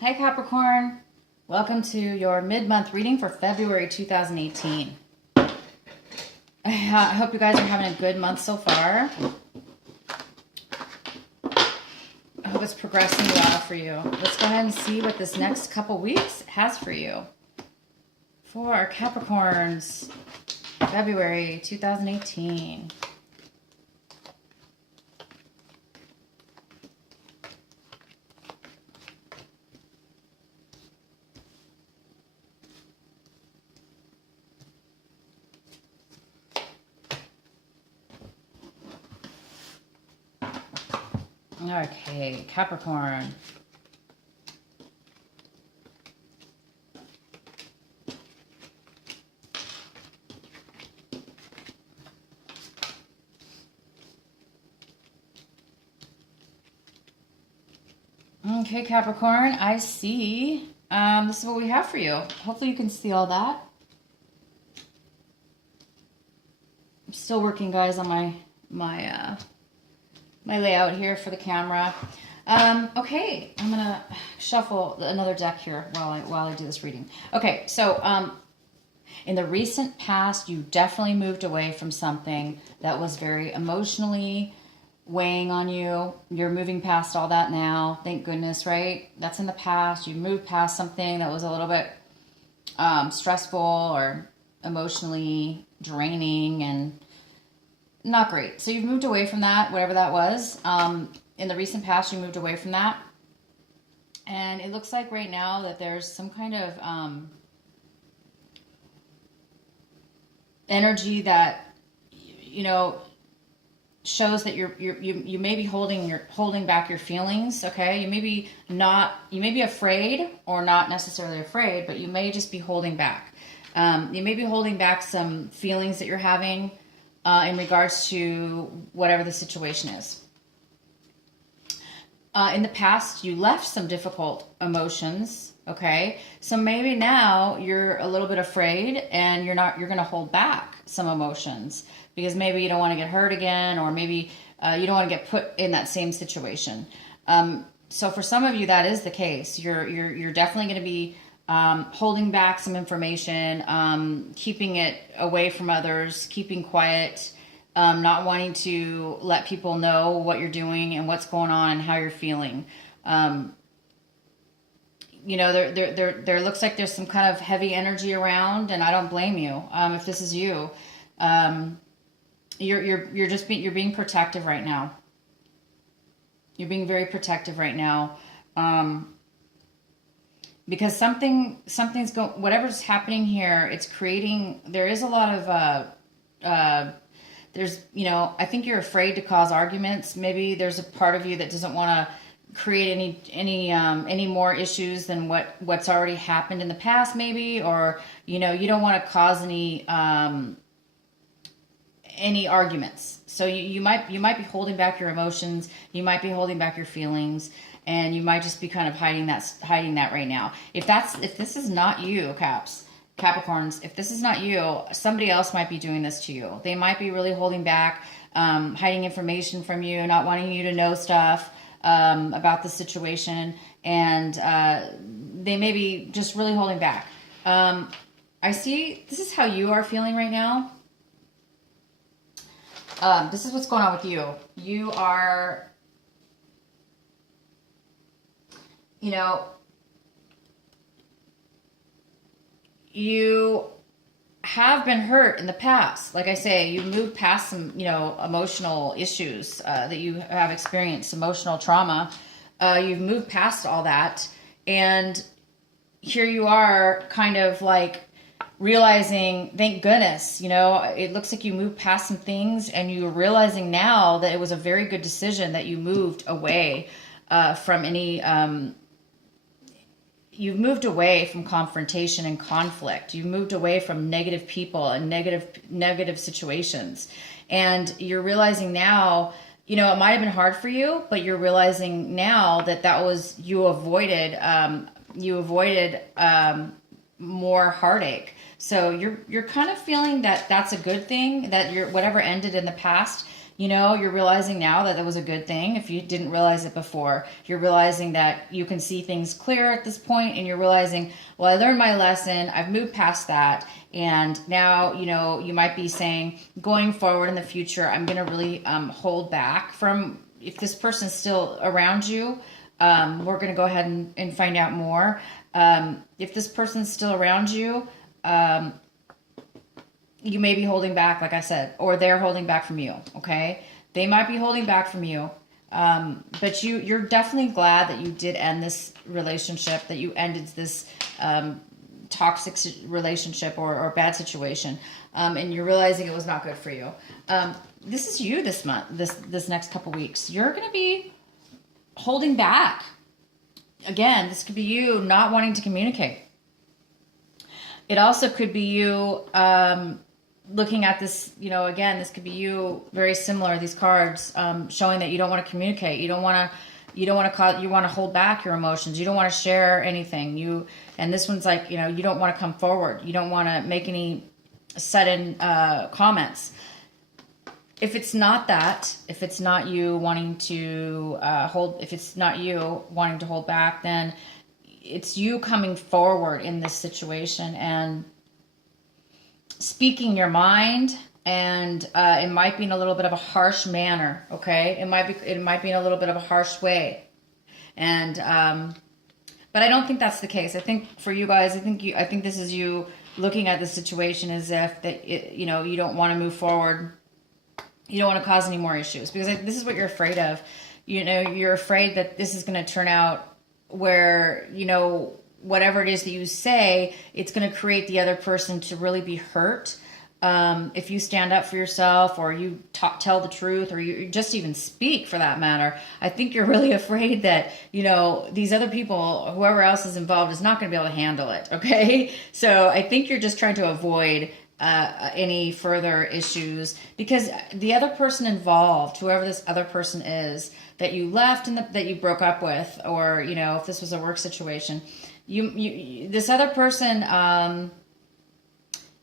Hi Capricorn, welcome to your mid-month reading for February 2018. I hope you guys are having a good month so far. I hope it's progressing well for you. Let's go ahead and see what this next couple weeks has for you. For our Capricorns, February 2018. Okay, Capricorn. Okay, Capricorn, I see. This is what we have for you. Hopefully you can see all that. I'm still working, guys, on my layout here for the camera. Okay, I'm gonna shuffle another deck here while I do this reading. Okay, so in the recent past, you definitely moved away from something that was very emotionally weighing on you. You're moving past all that now. Thank goodness, right? That's in the past. You moved past something that was a little bit stressful or emotionally draining and not great. So you've moved away from that, whatever that was. In the recent past, you moved away from that. And it looks like right now that there's some kind of energy that, you know, shows that you may be holding back your feelings. Okay, you may be afraid, or not necessarily afraid, but you may just be holding back. You may be holding back some feelings that you're having in regards to whatever the situation is. In the past, you left some difficult emotions. Okay, so maybe now you're a little bit afraid, and you're going to hold back some emotions because maybe you don't want to get hurt again, or maybe you don't want to get put in that same situation. So for some of you, that is the case. You're definitely going to be holding back some information, keeping it away from others, keeping quiet, not wanting to let people know what you're doing and what's going on and how you're feeling. You know, there looks like there's some kind of heavy energy around, and I don't blame you if this is you. You're being protective right now. You're being very protective right now, because something's going. Whatever's happening here, it's creating. There is a lot of there's, you know, I think you're afraid to cause arguments. Maybe there's a part of you that doesn't want to create any more issues than what's already happened in the past, maybe, or, you know, you don't want to cause any arguments. So you might be holding back your emotions, you might be holding back your feelings, and you might just be kind of hiding that right now. If this is not you, Capricorns, if this is not you, somebody else might be doing this to you. They might be really holding back, hiding information from you, not wanting you to know stuff about the situation, and they may be just really holding back. I see this is how you are feeling right now. This is what's going on with you. You are, you know, you have been hurt in the past. Like I say, you moved past some, you know, emotional issues that you have experienced, emotional trauma. You've moved past all that, and here you are kind of like realizing, thank goodness, you know, it looks like you moved past some things, and you're realizing now that it was a very good decision that you moved away from any you've moved away from confrontation and conflict. You've moved away from negative people and negative situations. And you're realizing now, you know, it might have been hard for you, but you're realizing now that was, you avoided more heartache. So you're kind of feeling that that's a good thing, that whatever ended in the past, You know, you're realizing now that was a good thing. If you didn't realize it before, you're realizing that you can see things clear at this point, and you're realizing, well, I learned my lesson. I've moved past that. And now, you know, you might be saying, going forward in the future, I'm going to really hold back from, if this person's still around you, we're going to go ahead and find out more. If this person's still around you, you may be holding back, like I said, or they're holding back from you, okay? They might be holding back from you, but you're definitely glad that you did end this relationship, that you ended this toxic relationship or bad situation, and you're realizing it was not good for you. This is you this month, this next couple weeks. You're going to be holding back. Again, this could be you not wanting to communicate. It also could be you looking at this, you know, again, this could be you, very similar, these cards showing that you don't want to communicate. You want to hold back your emotions. You don't want to share anything. And this one's like, you know, you don't want to come forward. You don't want to make any sudden comments. If it's not that, if it's not you wanting to hold back, then it's you coming forward in this situation and speaking your mind. And it might be in a little bit of a harsh manner, okay? It might be in a little bit of a harsh way. And but I don't think that's the case. I think for you guys, I think this is you looking at the situation as if that you know, you don't want to move forward. You don't want to cause any more issues, because this is what you're afraid of. You know, you're afraid that this is going to turn out where, you know, whatever it is that you say, it's going to create the other person to really be hurt. If you stand up for yourself, or you tell the truth, or you just even speak for that matter, I think you're really afraid that, you know, these other people, whoever else is involved, is not going to be able to handle it. Okay. So I think you're just trying to avoid any further issues, because the other person involved, whoever this other person is that you left and that you broke up with, or, you know, if this was a work situation, this other person,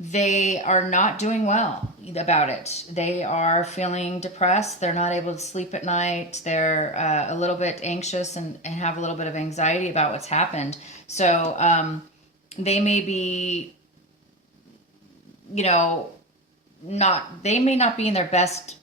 they are not doing well about it. They are feeling depressed. They're not able to sleep at night. They're a little bit anxious and have a little bit of anxiety about what's happened. So they may be, you know, they may not be in their best,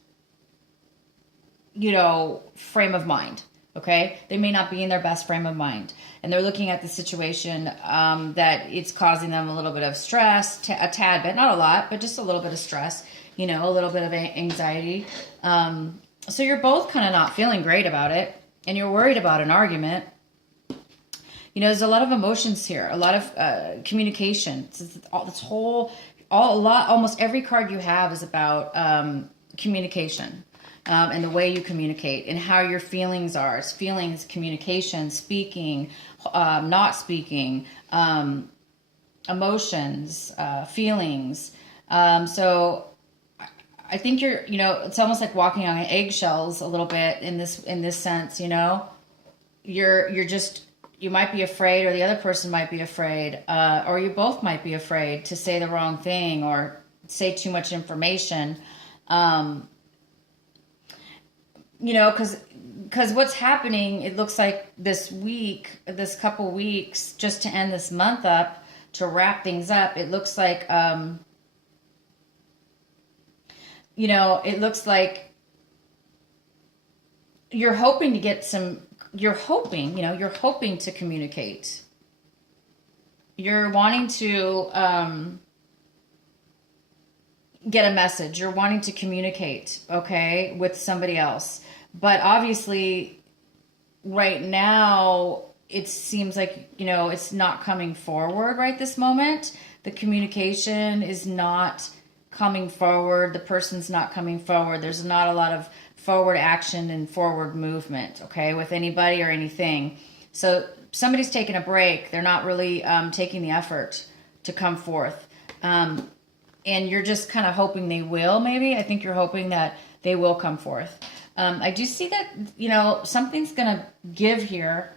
you know, frame of mind. Okay. They may not be in their best frame of mind, and they're looking at the situation, that it's causing them a little bit of stress, a tad bit, not a lot, but just a little bit of stress, you know, a little bit of anxiety. So you're both kind of not feeling great about it, and you're worried about an argument. You know, there's a lot of emotions here, a lot of communication. Almost every card you have is about communication, and the way you communicate and how your feelings are. It's feelings, communication, speaking, not speaking, emotions, feelings. So I think you know, it's almost like walking on eggshells a little bit in this sense. You know, you might be afraid, or the other person might be afraid, or you both might be afraid to say the wrong thing or say too much information. You know, because what's happening, it looks like this couple weeks, just to end this month up, to wrap things up, it looks like, you know, it looks like you're hoping to communicate. You're wanting to get a message. You're wanting to communicate, okay, with somebody else. But obviously, right now, it seems like, you know, it's not coming forward right this moment. The communication is not coming forward. The person's not coming forward. There's not a lot of forward action and forward movement, okay, with anybody or anything. So somebody's taking a break. They're not really taking the effort to come forth. And you're just kind of hoping they will, maybe. I think you're hoping that they will come forth. I do see that, you know, something's going to give here.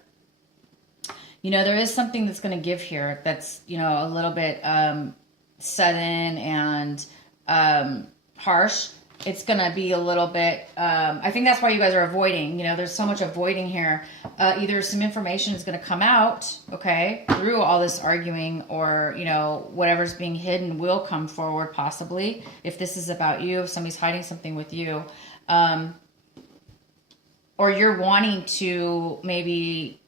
You know, there is something that's going to give here that's, you know, a little bit sudden and harsh. it's going to be a little bit, I think that's why you guys are avoiding, there's so much avoiding here. Either some information is going to come out, okay, through all this arguing, or, whatever's being hidden will come forward possibly. If this is about you, if somebody's hiding something with you, or you're wanting to maybe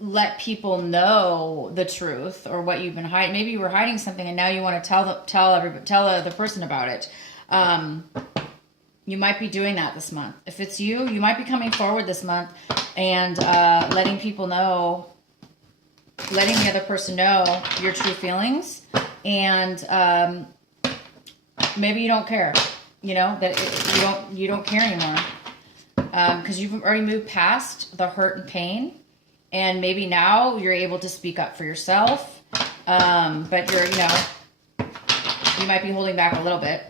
let people know the truth or what you've been hiding. Maybe you were hiding something and now you want to tell the person about it. You might be doing that this month. If it's you, you might be coming forward this month and letting people know, letting the other person know your true feelings, and maybe you don't care. That you don't care anymore because you've already moved past the hurt and pain. And maybe now you're able to speak up for yourself, but you might be holding back a little bit.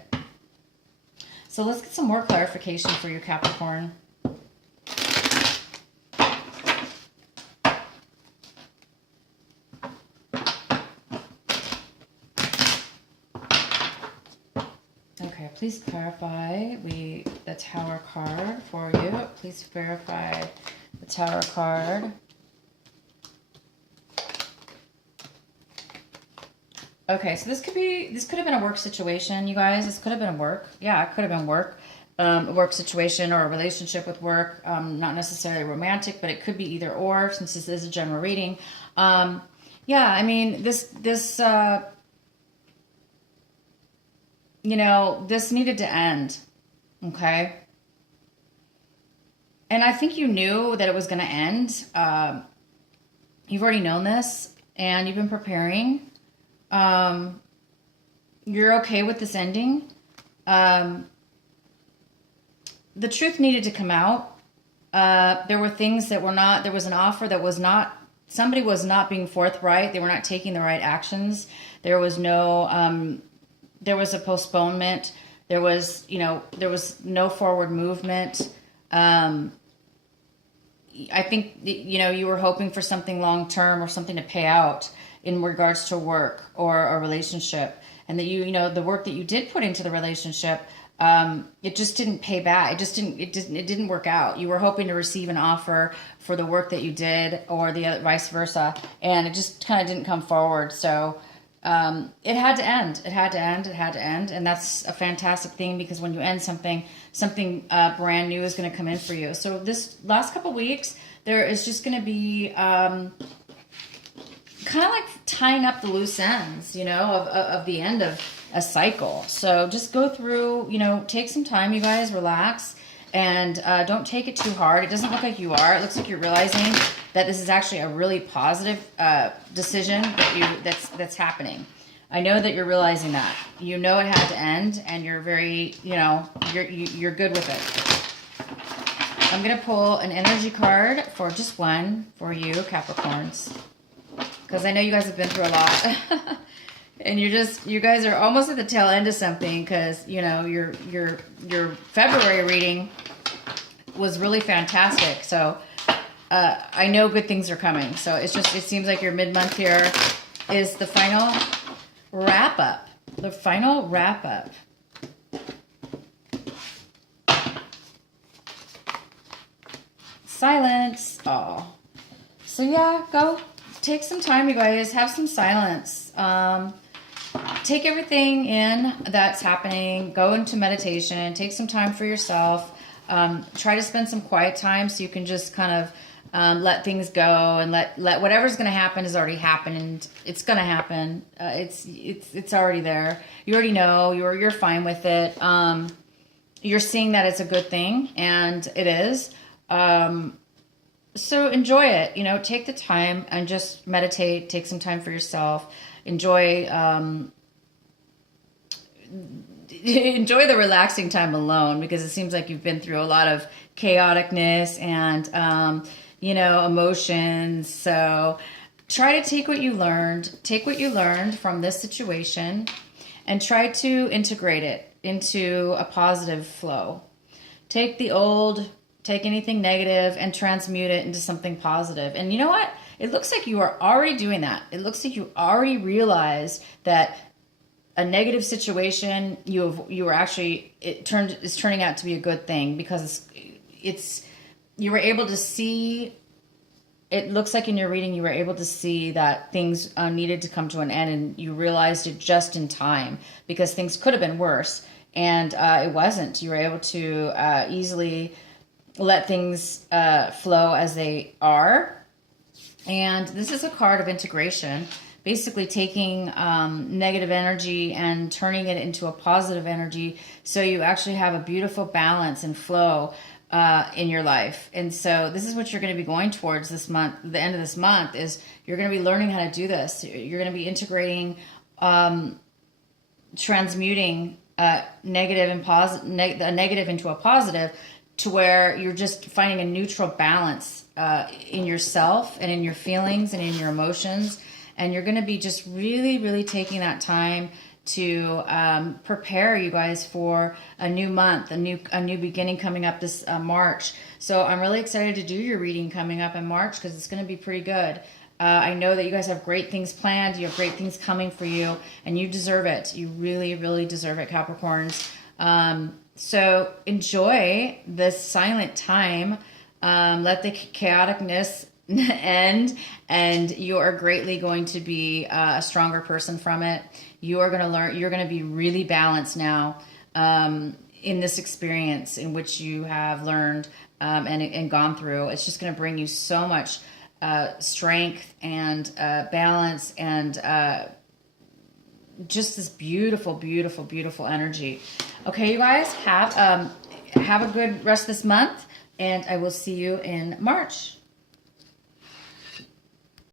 So let's get some more clarification for you, Capricorn. Okay, please clarify the Tower card for you. Please verify the Tower card. Okay, so this could have been a work situation, you guys. This could have been work. Yeah, it could have been work. A work situation or a relationship with work. Not necessarily romantic, but it could be either or, since this is a general reading. Yeah, I mean, this needed to end. Okay? And I think you knew that it was going to end. You've already known this, and you've been preparing. You're okay with this ending. The truth needed to come out. There were things that were not, there was an offer that was not, somebody was not being forthright. They were not taking the right actions. There was no, there was a postponement. There was no forward movement. I think, you were hoping for something long-term or something to pay out in regards to work or a relationship, and that the work that you did put into the relationship, it just didn't pay back. It didn't work out. You were hoping to receive an offer for the work that you did, or the other, vice versa, and it just kind of didn't come forward. So it had to end. It had to end, and that's a fantastic thing, because when you end something brand new is going to come in for you. So this last couple weeks, there is just going to be kind of like tying up the loose ends, of the end of a cycle. So just go through, take some time, you guys, relax, and don't take it too hard. It doesn't look like you are. It looks like you're realizing that this is actually a really positive decision that's happening. I know that you're realizing that. You know it had to end, and you're very, you're good with it. I'm going to pull an energy card for just one for you, Capricorns, because I know you guys have been through a lot. And you guys are almost at the tail end of something, because, your February reading was really fantastic. So I know good things are coming. So it seems like your mid-month here is the final wrap-up. The final wrap-up. Silence. Oh. So yeah, go. Take some time, you guys. Have some silence. Take everything in that's happening. Go into meditation. Take some time for yourself. Try to spend some quiet time so you can just kind of let things go, and let whatever's going to happen is already happened. It's going to happen. It's already there. You already know. You're fine with it. You're seeing that it's a good thing, and it is. So enjoy it, take the time and just meditate, take some time for yourself, enjoy the relaxing time alone, because it seems like you've been through a lot of chaoticness and, emotions. So try to take what you learned from this situation, and try to integrate it into a positive flow. Take anything negative and transmute it into something positive. And you know what? It looks like you are already doing that. It looks like you already realize that a negative situation, you were actually, it's turning out to be a good thing, because you were able to see, it looks like in your reading, you were able to see that things needed to come to an end, and you realized it just in time, because things could have been worse, and it wasn't. You were able to easily let things flow as they are. And this is a card of integration, basically taking negative energy and turning it into a positive energy, so you actually have a beautiful balance and flow in your life. And so this is what you're going to be going towards this month. The end of this month is you're going to be learning how to do this. You're going to be integrating, transmuting negative and a negative into a positive, to where you're just finding a neutral balance in yourself and in your feelings and in your emotions. And you're going to be just really, really taking that time to prepare you guys for a new month, a new beginning coming up this March. So I'm really excited to do your reading coming up in March, because it's going to be pretty good. I know that you guys have great things planned. You have great things coming for you, and you deserve it. You really, really deserve it, Capricorns. So enjoy this silent time. Let the chaoticness end, and you are greatly going to be a stronger person from it. You are going to learn, you're going to be really balanced now in this experience in which you have learned and gone through. It's just going to bring you so much strength and balance, and just this beautiful, beautiful, beautiful energy. Okay, you guys, have a good rest of this month, and I will see you in March.